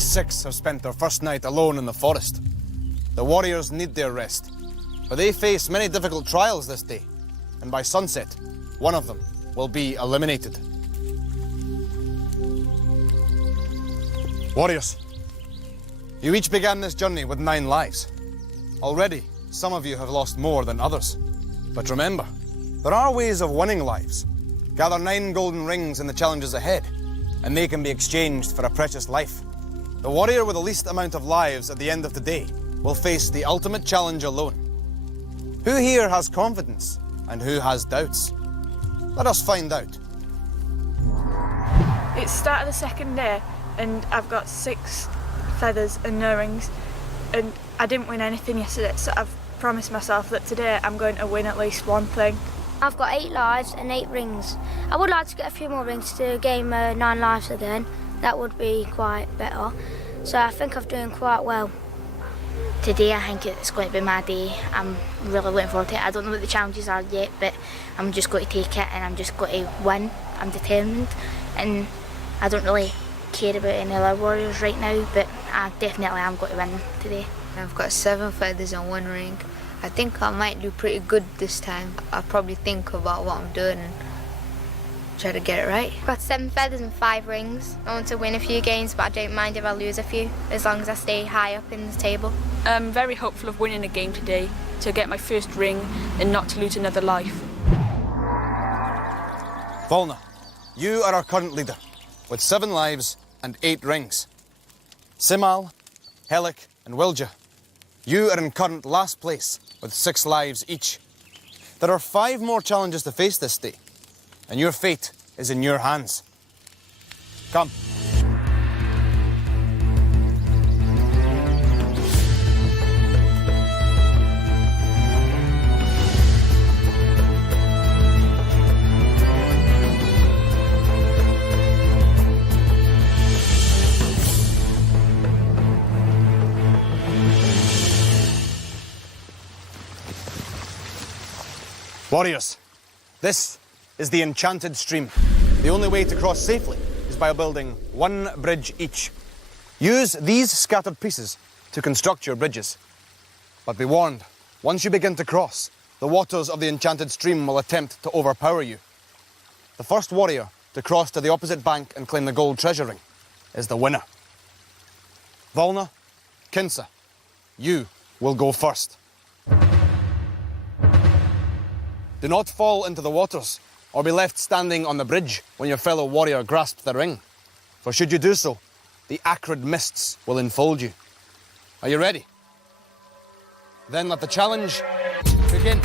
These 6 have spent their first night alone in the forest. The warriors need their rest, but they face many difficult trials this day, and by sunset, one of them will be eliminated. Warriors, you each began this journey with 9 lives. Already, some of you have lost more than others. But remember, there are ways of winning lives. Gather 9 golden rings in the challenges ahead, and they can be exchanged for a precious life. The warrior with the least amount of lives at the end of the day will face the ultimate challenge alone. Who here has confidence, and who has doubts? Let us find out. It's the start of the second day, and I've got 6 feathers and no rings, and I didn't win anything yesterday, so I've promised myself that today I'm going to win at least one thing. I've got 8 lives and 8 rings. I would like to get a few more rings to gain 9 lives again. That would be quite better. So I think I'm doing quite well. Today I think it's going to be my day. I'm really looking forward to it. I don't know what the challenges are yet, but I'm just going to take it and I'm just going to win. I'm determined, and I don't really care about any other warriors right now, but I definitely am going to win today. I've got 7 feathers and 1 ring. I think I might do pretty good this time. I'll probably think about what I'm doing and try to get it right. I've got 7 feathers and 5 rings. I want to win a few games, but I don't mind if I lose a few, as long as I stay high up in the table. I'm very hopeful of winning a game today, to get my first ring and not to lose another life. Volna, you are our current leader, with 7 lives and 8 rings. Simal, Helik and Wilja, you are in current last place with 6 lives each. There are 5 more challenges to face this day, and your fate is in your hands. Come. Warriors, this is the enchanted stream. The only way to cross safely is by building 1 bridge each. Use these scattered pieces to construct your bridges. But be warned, once you begin to cross, the waters of the enchanted stream will attempt to overpower you. The first warrior to cross to the opposite bank and claim the gold treasure ring is the winner. Volna, Kinsa, you will go first. Do not fall into the waters or be left standing on the bridge when your fellow warrior grasps the ring. For should you do so, the acrid mists will enfold you. Are you ready? Then let the challenge begin.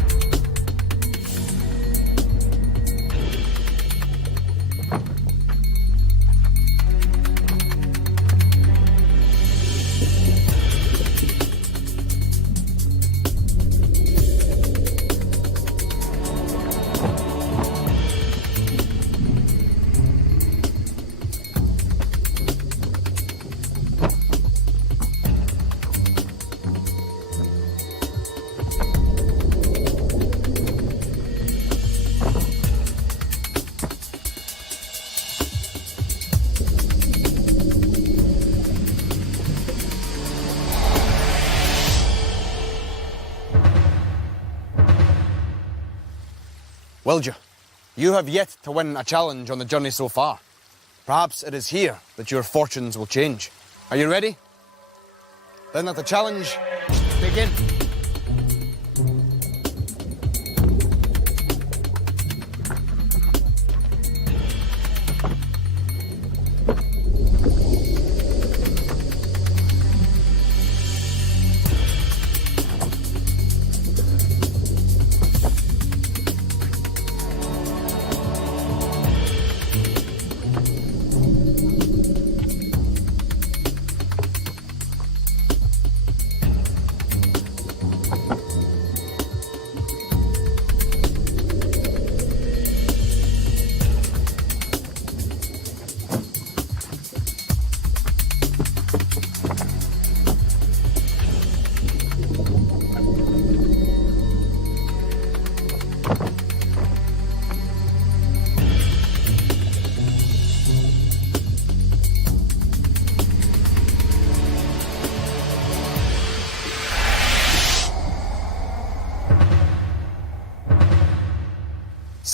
Wilja, you have yet to win a challenge on the journey so far. Perhaps it is here that your fortunes will change. Are you ready? Then let the challenge begin.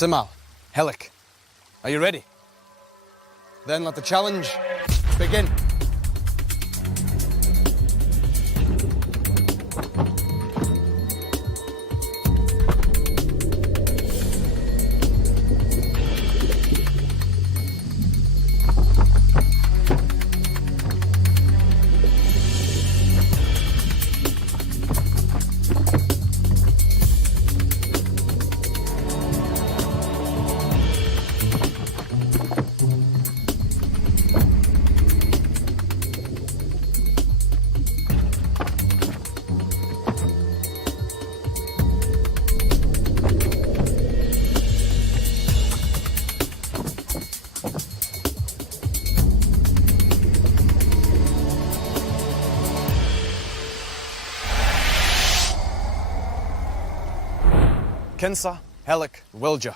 Simal, Helik, are you ready? Then let the challenge begin. Kinsa, Helik, Wilja,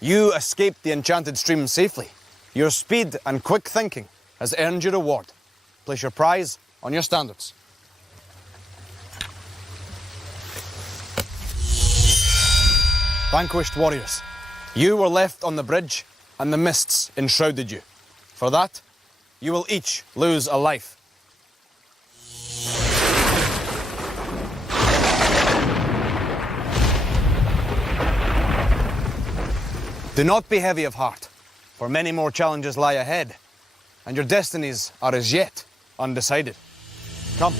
you escaped the enchanted stream safely. Your speed and quick thinking has earned your reward. Place your prize on your standards. Vanquished warriors, you were left on the bridge and the mists enshrouded you. For that, you will each lose a life. Do not be heavy of heart, for many more challenges lie ahead, and your destinies are as yet undecided. Come.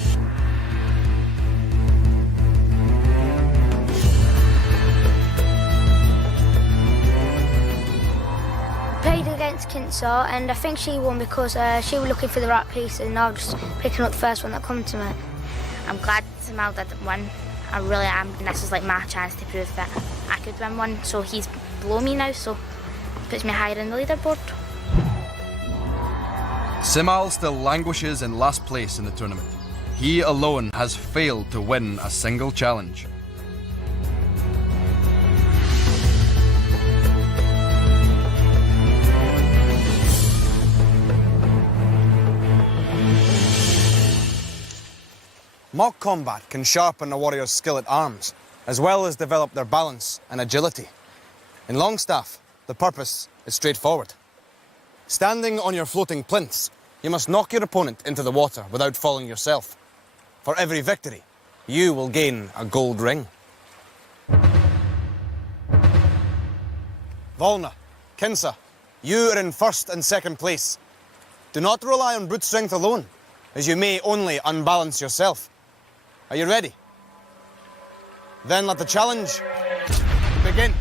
Played against Kinsa, and I think she won because she was looking for the right piece, and I was just picking up the first one that come to me. I'm glad Simal didn't win. I really am. And this is like my chance to prove that I could win one. So he's below me now, so puts me higher in the leaderboard. Simal still languishes in last place in the tournament. He alone has failed to win a single challenge. Mock combat can sharpen a warrior's skill at arms, as well as develop their balance and agility. In Longstaff, the purpose is straightforward. Standing on your floating plinths, you must knock your opponent into the water without falling yourself. For every victory, you will gain a gold ring. Volna, Kinsa, you are in first and second place. Do not rely on brute strength alone, as you may only unbalance yourself. Are you ready? Then let the challenge begin.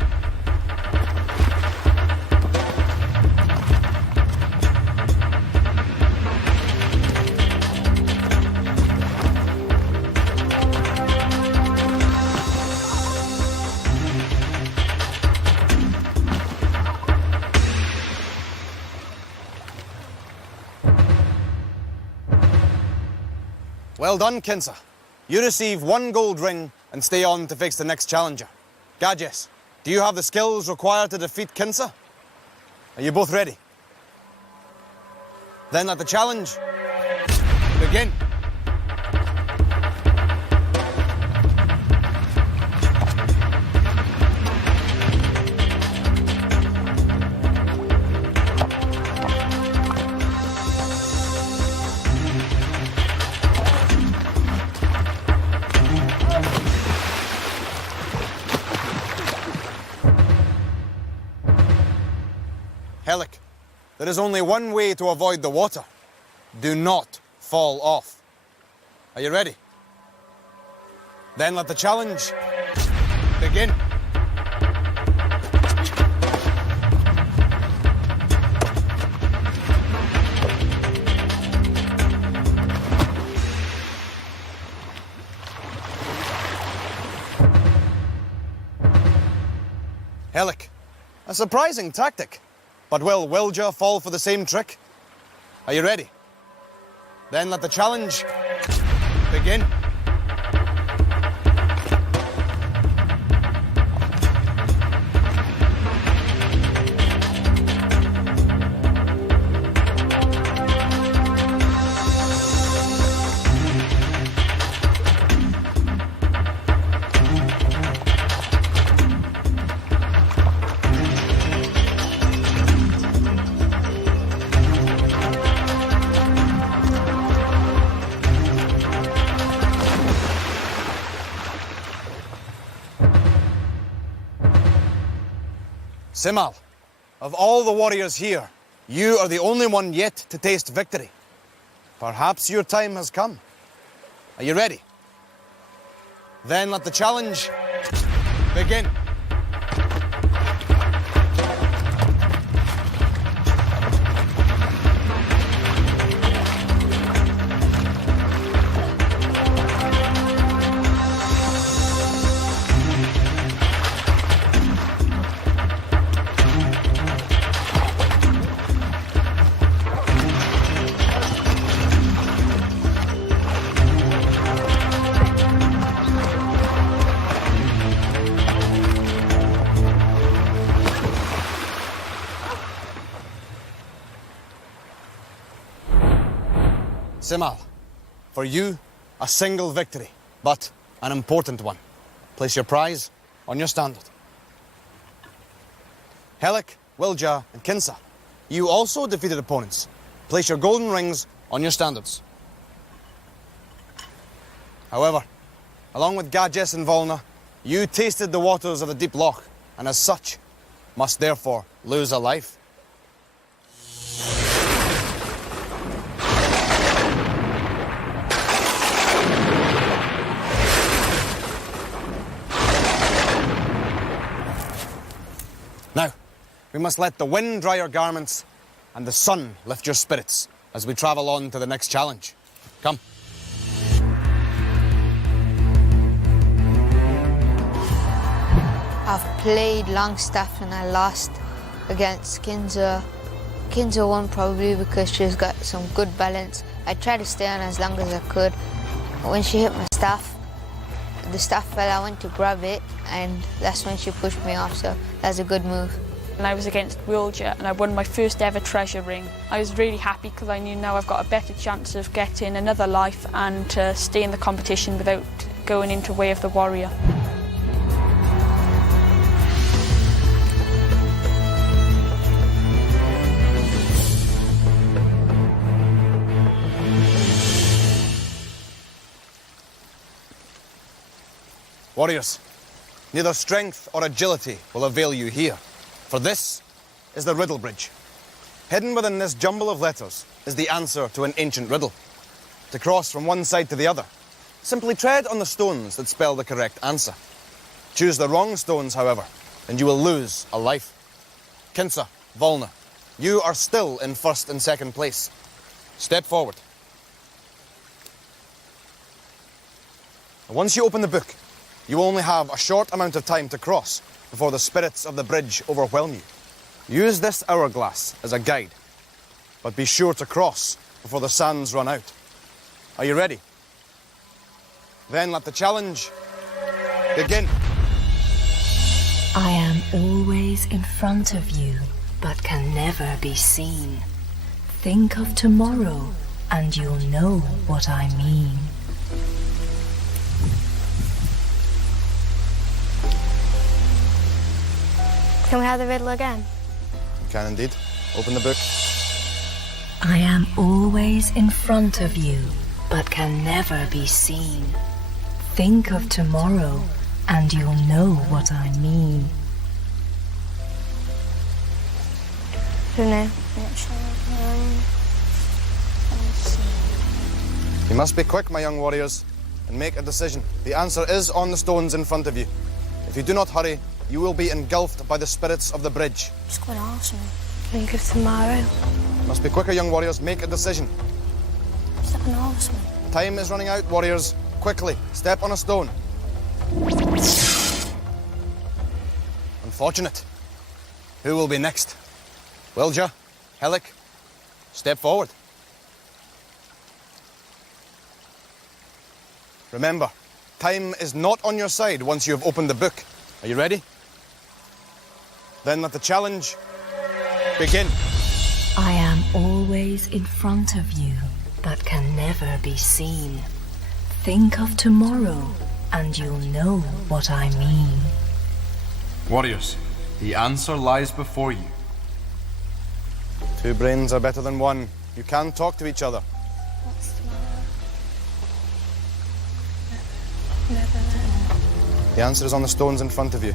Well done, Kinsa. You receive 1 gold ring and stay on to face the next challenger. Gadges, do you have the skills required to defeat Kinsa? Are you both ready? Then let the challenge begin. Helik, there is only one way to avoid the water. Do not fall off. Are you ready? Then let the challenge begin. Helik, a surprising tactic. But will Wilja fall for the same trick? Are you ready? Then let the challenge begin. Simal, of all the warriors here, you are the only one yet to taste victory. Perhaps your time has come. Are you ready? Then let the challenge begin. Simal, for you, a single victory, but an important one. Place your prize on your standard. Helik, Wilja, and Kinsa, you also defeated opponents. Place your golden rings on your standards. However, along with Gadges and Volna, you tasted the waters of the deep loch, and as such, must therefore lose a life. Now, we must let the wind dry your garments and the sun lift your spirits as we travel on to the next challenge. Come. I've played Longstaff and I lost against Kinza. Kinza won probably because she's got some good balance. I tried to stay on as long as I could. When she hit my staff, the staff fell, I went to grab it, and that's when she pushed me off, so that's a good move. And I was against Wilja and I won my first ever treasure ring. I was really happy because I knew now I've got a better chance of getting another life and to stay in the competition without going into Way of the Warrior. Warriors, neither strength or agility will avail you here, for this is the Riddle Bridge. Hidden within this jumble of letters is the answer to an ancient riddle. To cross from one side to the other, simply tread on the stones that spell the correct answer. Choose the wrong stones, however, and you will lose a life. Kinsa, Volna, you are still in first and second place. Step forward. Once you open the book, you only have a short amount of time to cross before the spirits of the bridge overwhelm you. Use this hourglass as a guide, but be sure to cross before the sands run out. Are you ready? Then let the challenge begin. I am always in front of you, but can never be seen. Think of tomorrow, and you'll know what I mean. Can we have the riddle again? You can indeed. Open the book. I am always in front of you, but can never be seen. Think of tomorrow, and you'll know what I mean. Who knew? You must be quick, my young warriors, and make a decision. The answer is on the stones in front of you. If you do not hurry, you will be engulfed by the spirits of the bridge. It's quite awesome. Think of tomorrow. You must be quicker, young warriors. Make a decision. It's like an awesome. Time is running out, warriors. Quickly, step on a stone. Unfortunate. Who will be next? Wilja? Helik? Step forward. Remember, time is not on your side once you have opened the book. Are you ready? Then let the challenge begin. I am always in front of you, but can never be seen. Think of tomorrow, and you'll know what I mean. Warriors, the answer lies before you. Two brains are better than one. You can talk to each other. What's tomorrow? Never know. The answer is on the stones in front of you.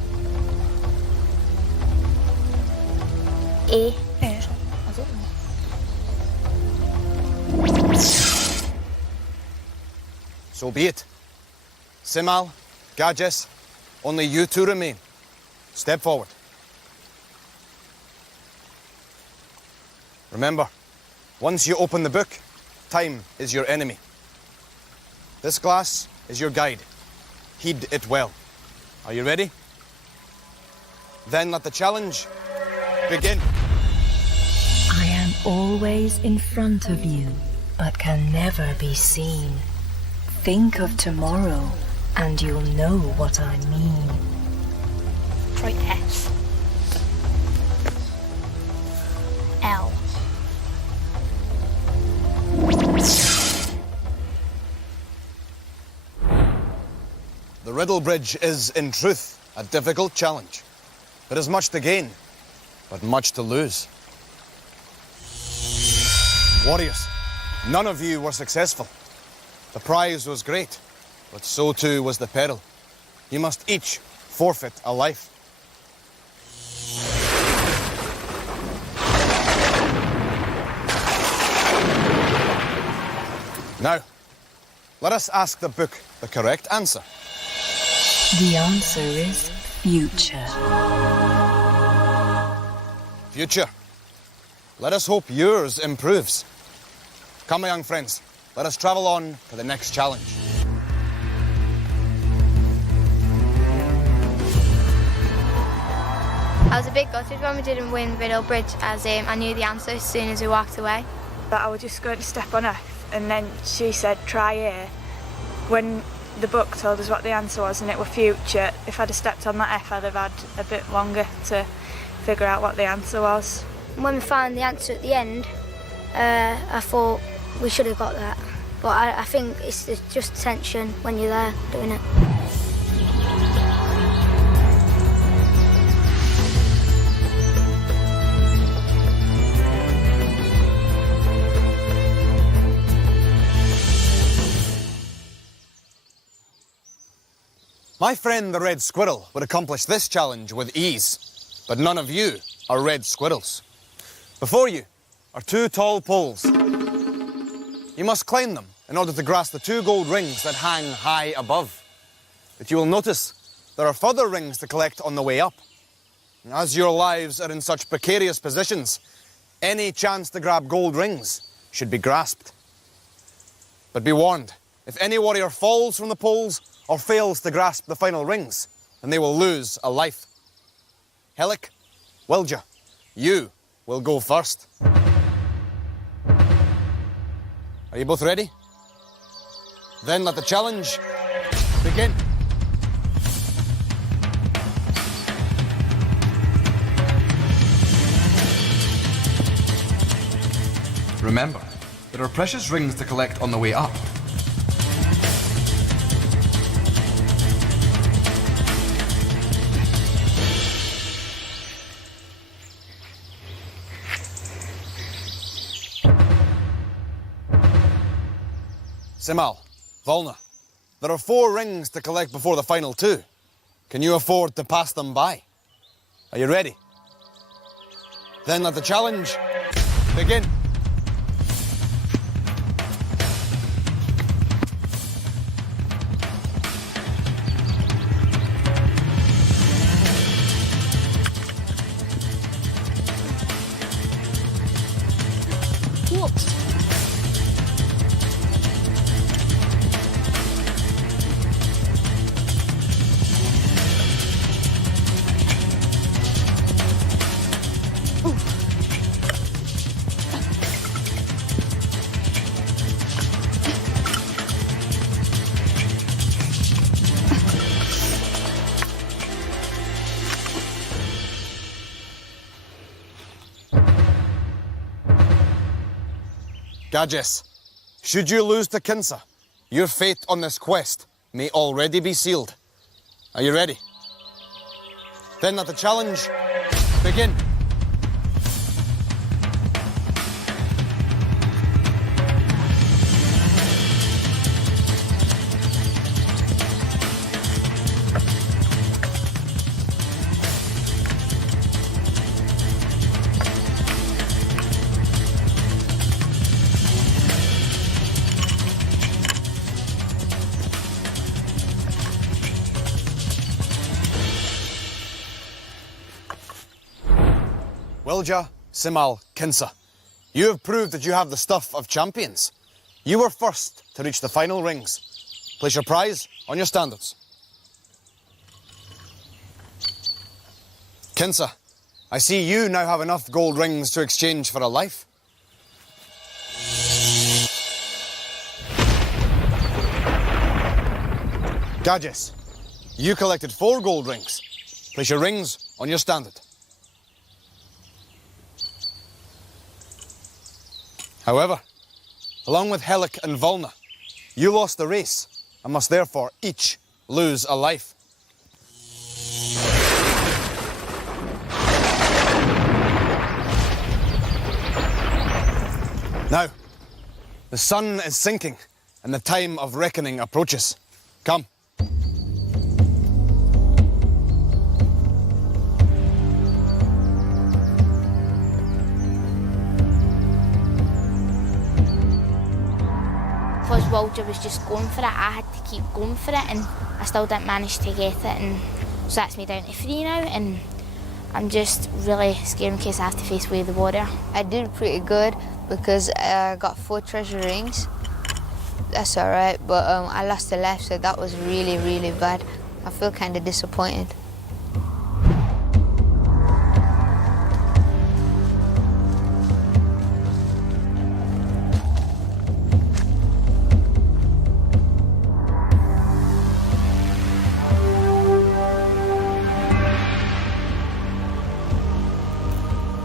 A. Yeah. I don't know. So be it. Simal, Gages, only you two remain. Step forward. Remember, once you open the book, time is your enemy. This glass is your guide. Heed it well. Are you ready? Then let the challenge begin. I am always in front of you, but can never be seen. Think of tomorrow, and you'll know what I mean. Try S. L. The Riddle Bridge is, in truth, a difficult challenge. There is much to gain, but much to lose. Warriors, none of you were successful. The prize was great, but so too was the peril. You must each forfeit a life. Now, let us ask the book the correct answer. The answer is future. Future. Let us hope yours improves. Come, my young friends, let us travel on to the next challenge. I was a bit gutted when we didn't win Riddle Bridge, as I knew the answer as soon as we walked away. That I was just going to step on F, and then she said try A. When the book told us what the answer was and it were future, if I'd have stepped on that F, I'd have had a bit longer to figure out what the answer was. When we found the answer at the end, I thought we should have got that. But I think it's just tension when you're there doing it. My friend the red squirrel would accomplish this challenge with ease, but none of you are red squirrels. Before you are two tall poles. You must climb them in order to grasp the two gold rings that hang high above. But you will notice there are further rings to collect on the way up. As your lives are in such precarious positions, any chance to grab gold rings should be grasped. But be warned, if any warrior falls from the poles or fails to grasp the final rings, then they will lose a life. Helic, Wilja, you will go first. Are you both ready? Then let the challenge begin. Remember, there are precious rings to collect on the way up. Simal, Volna, there are 4 rings to collect before the final 2. Can you afford to pass them by? Are you ready? Then let the challenge begin. Gages, should you lose to Kinsa, your fate on this quest may already be sealed. Are you ready? Then let the challenge begin. Wilja, Simal, Kinsa. You have proved that you have the stuff of champions. You were first to reach the final rings. Place your prize on your standards. Kinsa, I see you now have enough gold rings to exchange for a life. Gadges, you collected 4 gold rings. Place your rings on your standard. However, along with Helic and Volna, you lost the race and must therefore each lose a life. Now, the sun is sinking and the time of reckoning approaches. Come. Because Wilder was just going for it, I had to keep going for it, and I still didn't manage to get it, and so that's me down to 3 now, and I'm just really scared in case I have to face away the warrior. I did pretty good because I got 4 treasure rings. That's alright, but I lost a life, so that was really, really bad. I feel kind of disappointed.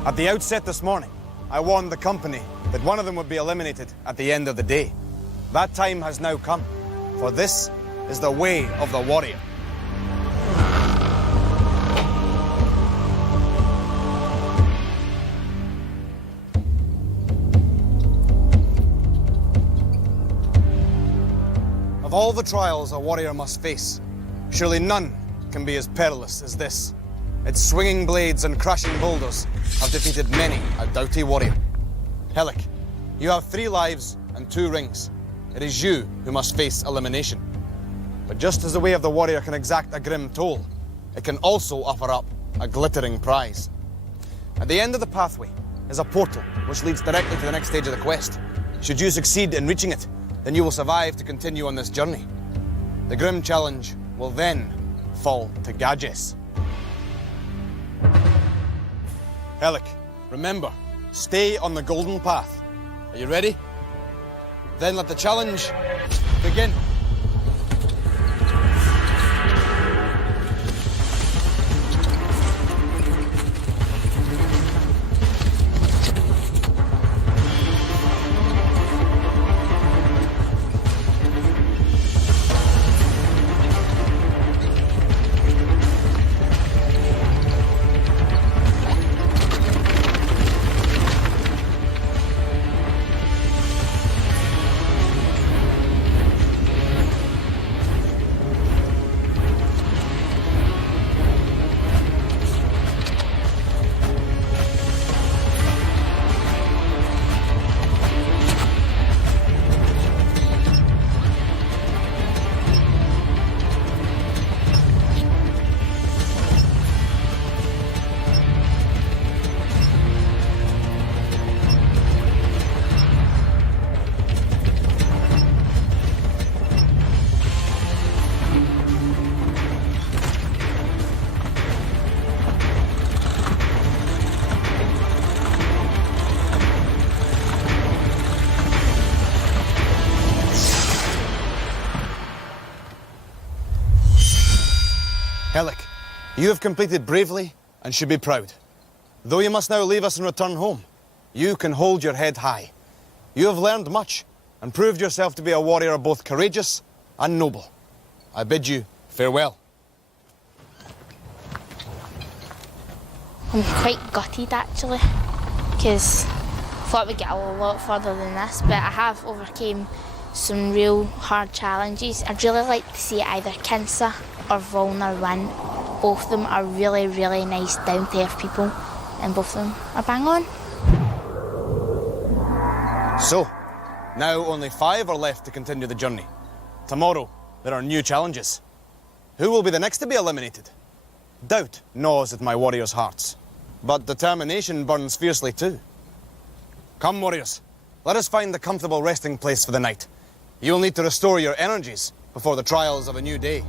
At the outset this morning, I warned the company that one of them would be eliminated at the end of the day. That time has now come, for this is the way of the warrior. Of all the trials a warrior must face, surely none can be as perilous as this. Its swinging blades and crashing boulders have defeated many a doughty warrior. Helic, you have 3 lives and 2 rings. It is you who must face elimination. But just as the way of the warrior can exact a grim toll, it can also offer up a glittering prize. At the end of the pathway is a portal which leads directly to the next stage of the quest. Should you succeed in reaching it, then you will survive to continue on this journey. The grim challenge will then fall to Gadges. Helic, remember, stay on the golden path. Are you ready? Then let the challenge begin. Helic, you have completed bravely and should be proud. Though you must now leave us and return home, you can hold your head high. You have learned much and proved yourself to be a warrior both courageous and noble. I bid you farewell. I'm quite gutted actually, because I thought we'd get a lot further than this, but I have overcame some real hard challenges. I'd really like to see either Kinsa or Volner win. Both of them are really, really nice, down-to-earth people, and both of them are bang on. So, now only 5 are left to continue the journey. Tomorrow, there are new challenges. Who will be the next to be eliminated? Doubt gnaws at my warriors' hearts. But determination burns fiercely too. Come, warriors. Let us find a comfortable resting place for the night. You'll need to restore your energies before the trials of a new day.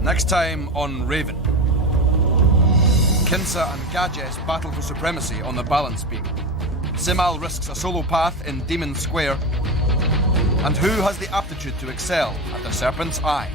Next time on Raven. Kinsa and Gadges battle for supremacy on the balance beam. Simal risks a solo path in Demon Square. And who has the aptitude to excel at the Serpent's Eye?